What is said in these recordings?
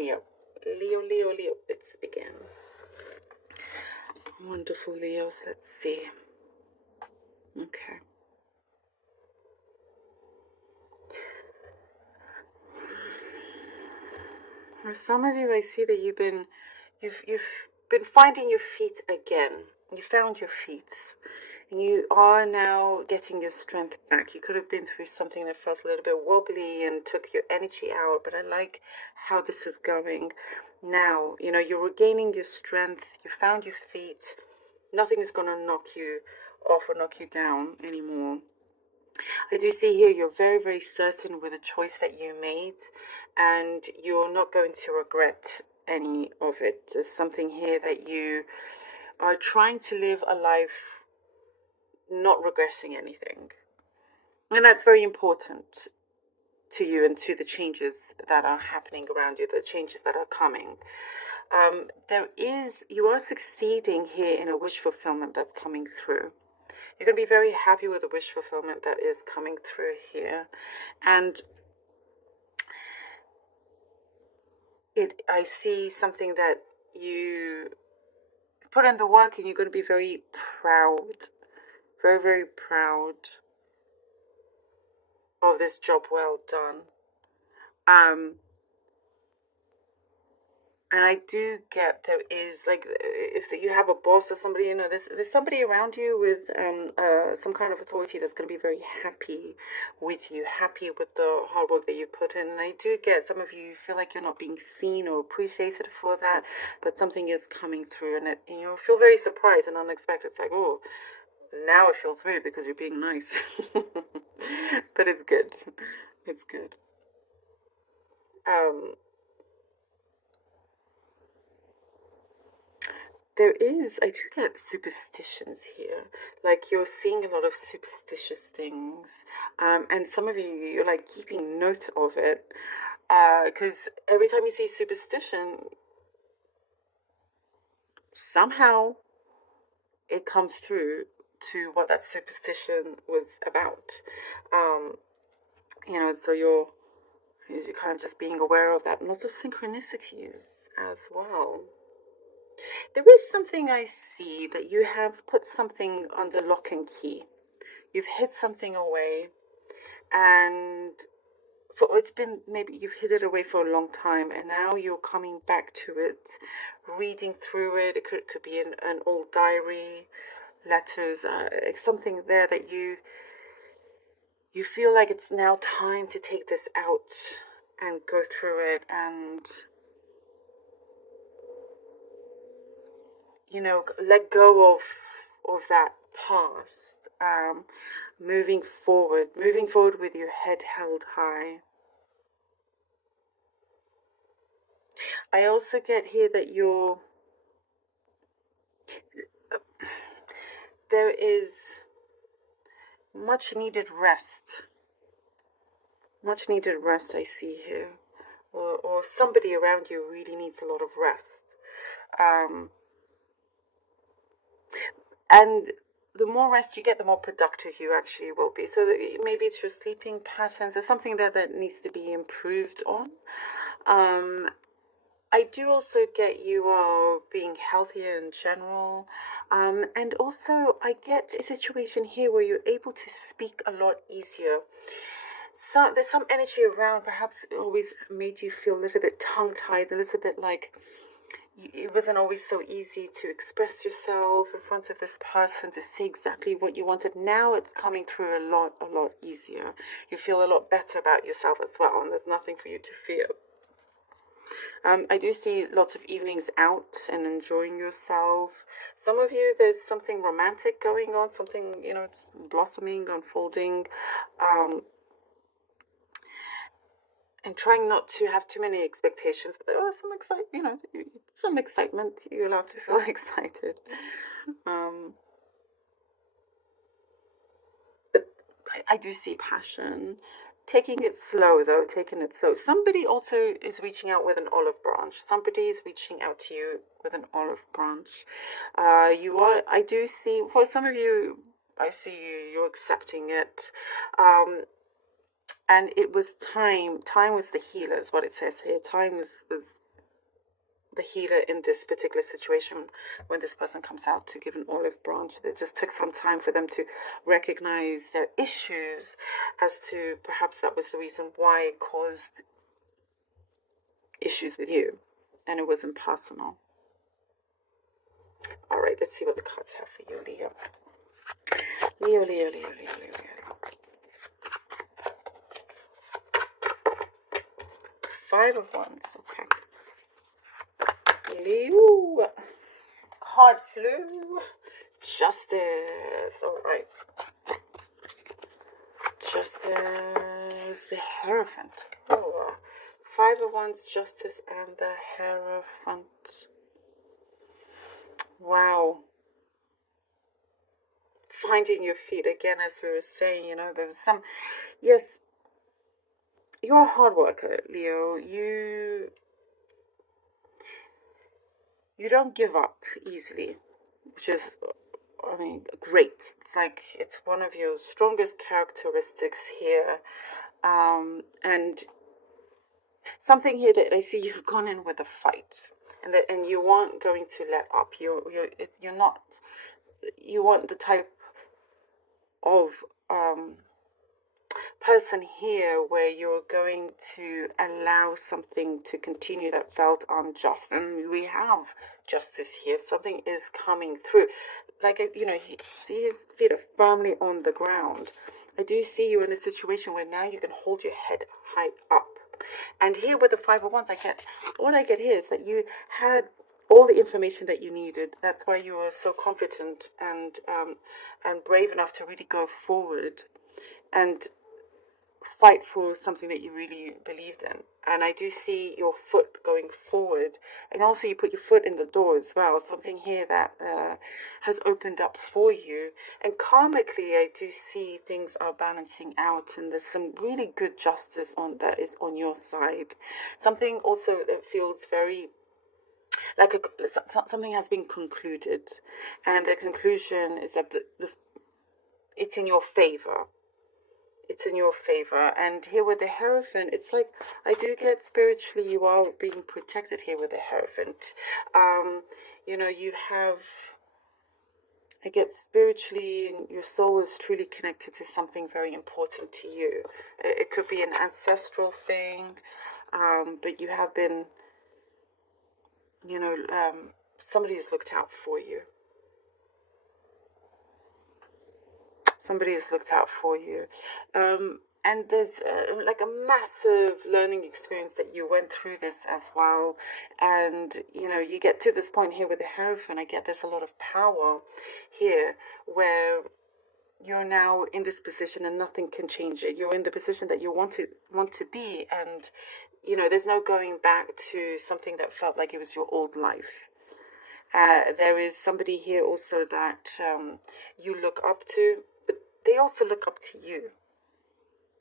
Leo. Leo, Leo, Leo. Let's begin. Wonderful Leos. Let's see. Okay. For some of you, I see that you've been finding your feet again. You found your feet. And you are now getting your strength back. You could have been through something that felt a little bit wobbly and took your energy out, but I like how this is going now. You know, you're regaining your strength. You found your feet. Nothing is going to knock you off or knock you down anymore. I do see here you're very, very certain with the choice that you made, and you're not going to regret any of it. There's something here that you are trying to live a life not regressing anything. And that's very important to you and to the changes that are happening around you, the changes that are coming. You are succeeding here in a wish fulfillment that's coming through. You're going to be very happy with the wish fulfillment that is coming through here. And I see something that you put in the work, and you're going to be very proud, very, very proud of this job well done. And I do get there is, like, if you have a boss or somebody, you know, there's somebody around you with some kind of authority that's going to be very happy with you, happy with the hard work that you put in. And I do get some of you feel like you're not being seen or appreciated for that, but something is coming through, and you feel very surprised and unexpected. It's like, oh, now it feels weird because you're being nice. But it's good. It's good. I do get superstitions here. Like, you're seeing a lot of superstitious things. And some of you, you're like keeping note of it. Because every time you see superstition, somehow it comes through to what that superstition was about. So you're kind of just being aware of that. And lots of synchronicities as well. There is something I see that you have put something under lock and key. You've hid something away, and maybe you've hid it away for a long time, and now you're coming back to it, reading through it. It could be an old diary, letters, something there that you feel like it's now time to take this out and go through it and, let go of that past. Moving forward with your head held high. I also get here that there is much needed rest. Much needed rest I see here. Or somebody around you really needs a lot of rest. And the more rest you get, the more productive you actually will be. So maybe it's your sleeping patterns. There's something there that needs to be improved on. I do also get you are being healthier in general. And also I get a situation here where you're able to speak a lot easier. So there's some energy around, perhaps it always made you feel a little bit tongue-tied, a little bit like it wasn't always so easy to express yourself in front of this person, to say exactly what you wanted. Now it's coming through a lot easier. You feel a lot better about yourself as well, and there's nothing for you to fear. I do see lots of evenings out and enjoying yourself. Some of you, there's something romantic going on, something, blossoming, unfolding. And trying not to have too many expectations, but there are some excitement. You're allowed to feel excited. But I do see passion. Taking it slow, though, Somebody also is reaching out with an olive branch. Somebody is reaching out to you with an olive branch. I do see, for some of you, I see you're accepting it. And it was time. Time was the healer, is what it says here. Time was the healer in this particular situation. When this person comes out to give an olive branch, it just took some time for them to recognize their issues, as to perhaps that was the reason why it caused issues with you, and it wasn't personal. All right, let's see what the cards have for you, Leo. Leo, Leo, Leo, Leo, Leo, Leo. 5 of Wands, okay. Leo. Card flew. Justice. All right. Justice. The Hierophant. Oh. 5 of Wands, Justice, and the Hierophant. Wow. Finding your feet again, as we were saying, you know, there's some. Yes, you're a hard worker, Leo. You don't give up easily, which is, I mean, great. It's like it's one of your strongest characteristics here. And something here that I see, you've gone in with a fight, and you aren't going to let up. You're not. You want the type of person here where you're going to allow something to continue that felt unjust, and we have justice here. Something is coming through, like, you know, see his feet are firmly on the ground. I do see you in a situation where now you can hold your head high up. And here with the 5 of Wands, what I get here is that you had all the information that you needed. That's why you were so confident and brave enough to really go forward and fight for something that you really believed in. And I do see your foot going forward, and also you put your foot in the door as well. Something here that has opened up for you. And karmically, I do see things are balancing out, and there's some really good justice that is on your side. Something also that feels very like something has been concluded, and the conclusion is that it's in your favor. It's in your favor. And here with the Hierophant, it's like I do get spiritually you are being protected here with the Hierophant. You know, I get spiritually, your soul is truly connected to something very important to you. It could be an ancestral thing, but you have been, you know, somebody has looked out for you. Somebody has looked out for you. And there's like a massive learning experience that you went through this as well. And, you know, you get to this point here with the Hierophant. I get there's a lot of power here where you're now in this position and nothing can change it. You're in the position that you want to be. And, you know, there's no going back to something that felt like it was your old life. There is somebody here also that you look up to, but they also look up to you.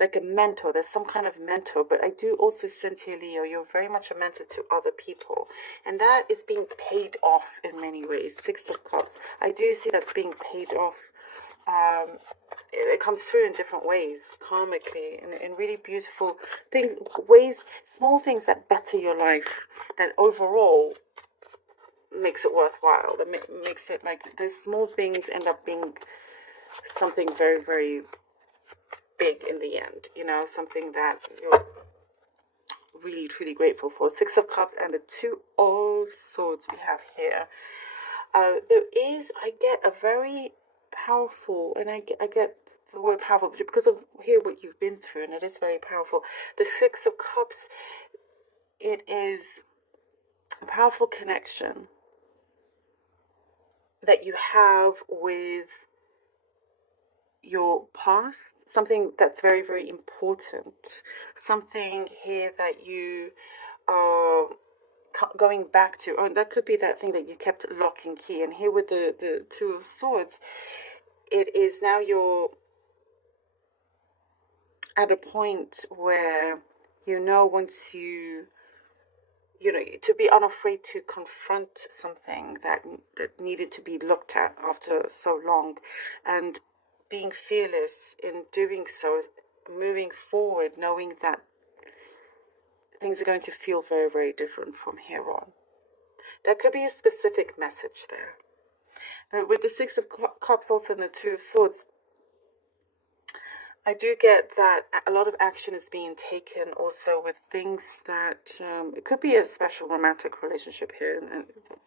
Like a mentor, there's some kind of mentor, but I do also sense here, Leo, you're very much a mentor to other people, and that is being paid off in many ways. 6 of Cups, I do see that's being paid off. It comes through in different ways, karmically, in really beautiful things, ways, small things that better your life, that overall makes it worthwhile, that makes it like those small things end up being something very, very big in the end, you know, something that you're really truly grateful for. 6 of Cups and the 2 of Swords we have here. There is, I get a very powerful, and I get the word powerful because of here what you've been through, and it is very powerful. The 6 of Cups, it is a powerful connection that you have with your past, something that's very, very important, something here that you are going back to, or that could be that thing that you kept lock and key. And here with the 2 of Swords, it is now you're at a point where you know, once you know, to be unafraid to confront something that needed to be looked at after so long, and being fearless in doing so, moving forward, knowing that things are going to feel very, very different from here on. That could be a specific message there. With the Six of Cups also and the Two of Swords, I do get that a lot of action is being taken also with things that it could be a special romantic relationship here, and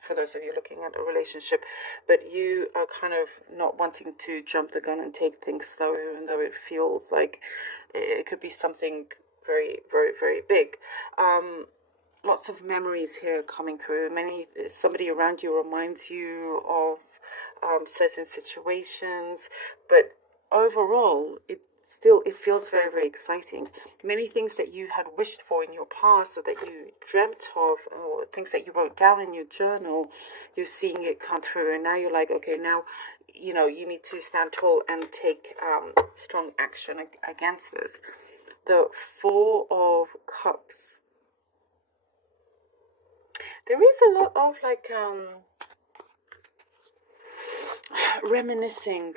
for those of you looking at a relationship, but you are kind of not wanting to jump the gun and take things slow, even though it feels like it could be something very, very, very big. Lots of memories here coming through. Somebody around you reminds you of certain situations, but overall, it feels very, very exciting. Many things that you had wished for in your past, or that you dreamt of, or things that you wrote down in your journal, you're seeing it come through, and now you're like, okay, now you need to stand tall and take strong action against this. The Four of Cups. There is a lot of like reminiscing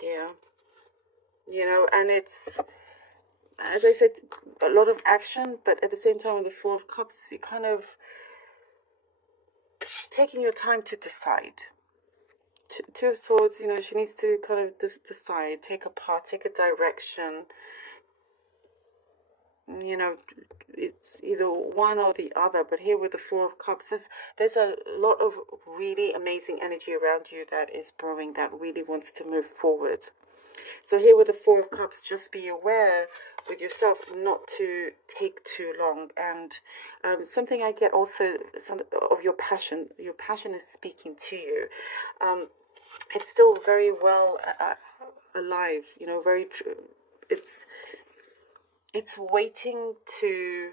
here, and it's, as I said, a lot of action, but at the same time with the Four of Cups, you kind of taking your time to decide. Two of Swords, she needs to kind of decide, take a path, take a direction. It's either one or the other, but here with the Four of Cups, there's a lot of really amazing energy around you that is brewing, that really wants to move forward. So here with the Four of Cups, just be aware with yourself not to take too long. And something I get also, some of your passion is speaking to you. It's still very well alive, very true. It's waiting to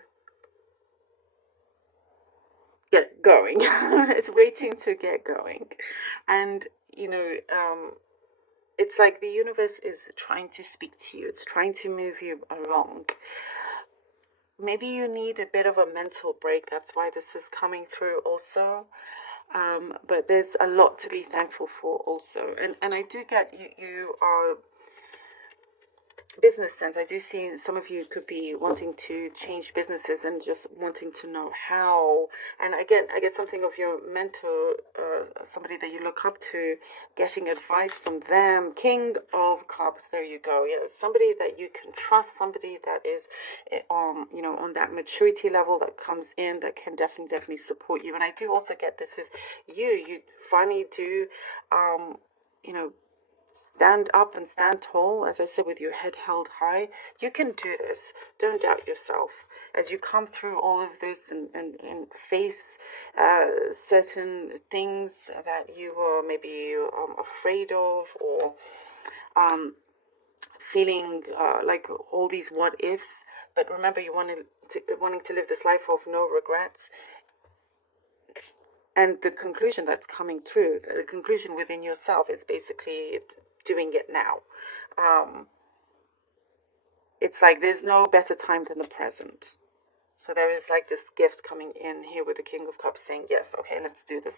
get going. It's waiting to get going. And, it's like the universe is trying to speak to you. It's trying to move you along. Maybe you need a bit of a mental break. That's why this is coming through also. But there's a lot to be thankful for also. And I do get you are business sense. I do see some of you could be wanting to change businesses and just wanting to know how. And again, I get something of your mentor, somebody that you look up to, getting advice from them. King of Cups, there you go. Somebody that you can trust, somebody that is on that maturity level, that comes in, that can definitely support you. And I do also get this is you finally do stand up and stand tall, as I said, with your head held high. You can do this. Don't doubt yourself. As you come through all of this and face certain things that you were maybe afraid of, or feeling like all these what ifs. But remember, you wanting to live this life of no regrets. And the conclusion that's coming through, the conclusion within yourself, is basically doing it now. It's like there's no better time than the present. So there is like this gift coming in here with the King of Cups saying, yes, okay, let's do this.